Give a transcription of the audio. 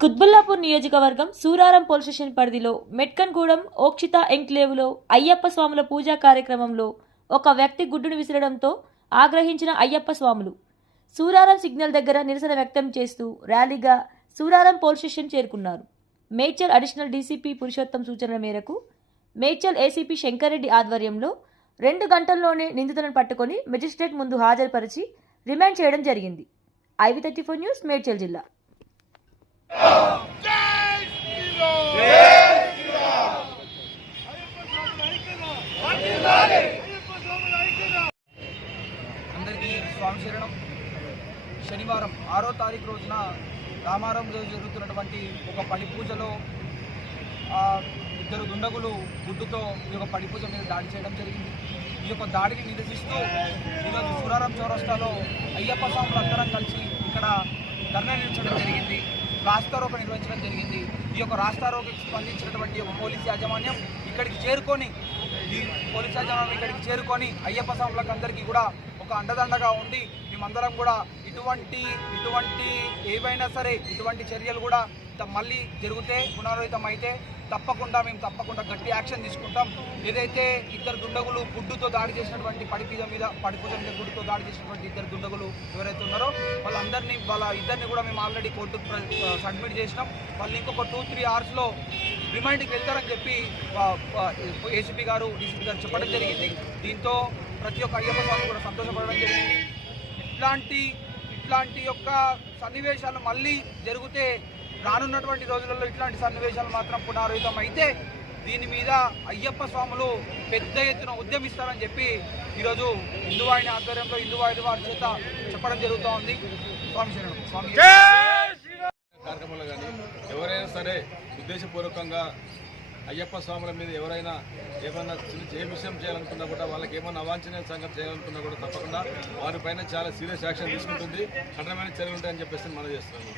కుత్బుల్లాపూర్ నియోజకవర్గం Suraram police station పరిధిలో మెట్కన్గూడెం ఓక్షిత ఎంక్లేవ్లో అయ్యప్ప స్వాముల పూజా కార్యక్రమంలో ఒక వ్యక్తి గుడ్డును విసరడంతో ఆగ్రహించిన అయ్యప్ప స్వాములు. సూరారం సిగ్నల్ దగ్గర నిరసన వ్యక్తం చేస్తూ ర్యాలీగా సూరారం పోలీస్ స్టేషన్ చేరుకున్నారు. మేడ్చల్ అడిషనల్ డీసీపీ పురుషోత్తం సూచనల మేరకు మేడ్చల్ ఏసీపీ శంకర్రెడ్డి ఆధ్వర్యంలో రెండు గంటల్లోనే నిందితులను పట్టుకొని మెజిస్ట్రేట్ ముందు హాజరుపరిచి రిమాండ్ చేయడం జరిగింది. IV thirty four news Medchal జిల్లా. స్వామి శరణం. శనివారం ఆరో తారీఖు రోజున రామారం రోజు జరుగుతున్నటువంటి ఒక పడి పూజలో ఇద్దరు దుండగులు గుడ్డుతో ఈ యొక్క పడి పూజ మీద దాడి చేయడం జరిగింది. ఈ యొక్క దాడిని నిరసిస్తూ ఈరోజు సూరారం చౌరస్తాలో అయ్యప్ప స్వాములు అందరం కలిసి ఇక్కడ ధర్నా నిర్వహించడం జరిగింది. రాస్తారోక నిర్వహించడం జరిగింది. ఈ యొక్క రాస్తారోకి స్పందించినటువంటి ఒక పోలీస్ యాజమాన్యం ఇక్కడికి చేరుకొని ఈ పోలీస్ యాజమాన్యం ఇక్కడికి చేరుకొని అయ్యప్ప స్వాములకు అందరికీ కూడా ఒక అండదండగా ఉండి మేమందరం కూడా ఇటువంటి ఇటువంటి ఏవైనా సరే ఇటువంటి చర్యలు కూడా మళ్ళీ జరిగితే పునరావృతం అయితే తప్పకుండా మేము తప్పకుండా గట్టి యాక్షన్ తీసుకుంటాం. ఏదైతే ఇద్దరు దుండగులు గుడ్డుతో దాడి చేసినటువంటి పడిపూజ మీద పడిపూజ మీద గుడ్డుతో దాడి చేసినటువంటి ఇద్దరు దుండగులు ఎవరైతే ఉన్నారో వాళ్ళందరినీ వాళ్ళ ఇద్దరిని కూడా మేము ఆల్రెడీ కోర్టుకు సబ్మిట్ చేసినాం. వాళ్ళు ఇంకొక టూ త్రీ అవర్స్లో రిమైండ్కి వెళ్తారని చెప్పి ఏసీపీ గారు డీసీపీ గారు చెప్పడం జరిగింది. దీంతో ప్రతి ఒక్క అయ్యప్ప స్వామి కూడా సంతోషపడడం జరిగింది. ఇట్లాంటి ఇట్లాంటి యొక్క సన్నివేశాలు మళ్ళీ జరిగితే రానున్నటువంటి రోజులలో ఇట్లాంటి సన్నివేశాలు మాత్రం పునరావృతం అయితే దీని మీద అయ్యప్ప స్వాములు పెద్ద ఎత్తున ఉద్యమిస్తారని చెప్పి ఈరోజు హిందువాహిని ఆధ్వర్యంలో హిందువాహిని వారి చేత చెప్పడం జరుగుతూ ఉంది. స్వామి శరణం. స్వామి కార్యక్రమంలో కానీ ఎవరైనా సరే ఉద్దేశపూర్వకంగా అయ్యప్ప స్వాముల మీద ఎవరైనా ఏమైనా ఏ విషయం చేయాలనుకున్నా కూడా వాళ్ళకి ఏమైనా అవాంఛనీయ సంఘం చేయాలనుకున్నా కూడా తప్పకుండా వారిపైన చాలా సీరియస్ యాక్షన్ తీసుకుంటుంది. కఠినమైన చర్యలు ఉంటాయని చెప్పేసి మనం చేస్తున్నాము.